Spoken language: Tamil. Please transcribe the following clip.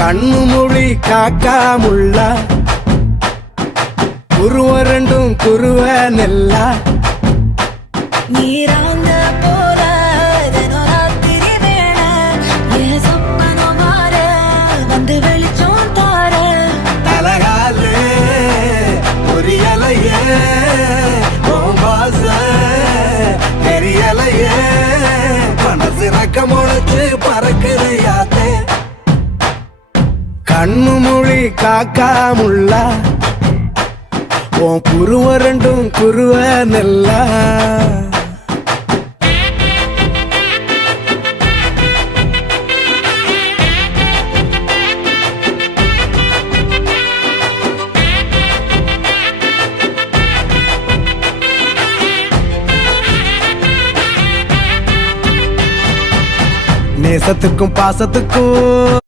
கண்ணு மொழி காக்காமுள்ள குருவ ரெண்டும் குருவ நெல்லா நீராங்க போல தினராத்திரி வேண என் சொப்பனம் மாற வந்து வெளிச்சம் தார தலகாலே பொரியலையே ஓம்பாச தெரியலையே மனசு ரக்க முளைச்சு பறக்குறையாத்தே கண்ணு மொழி காக்காமுள்ள உன் குருவ ரெண்டும் குருவ நெல்லா நேசத்துக்கும் பாசத்துக்கும்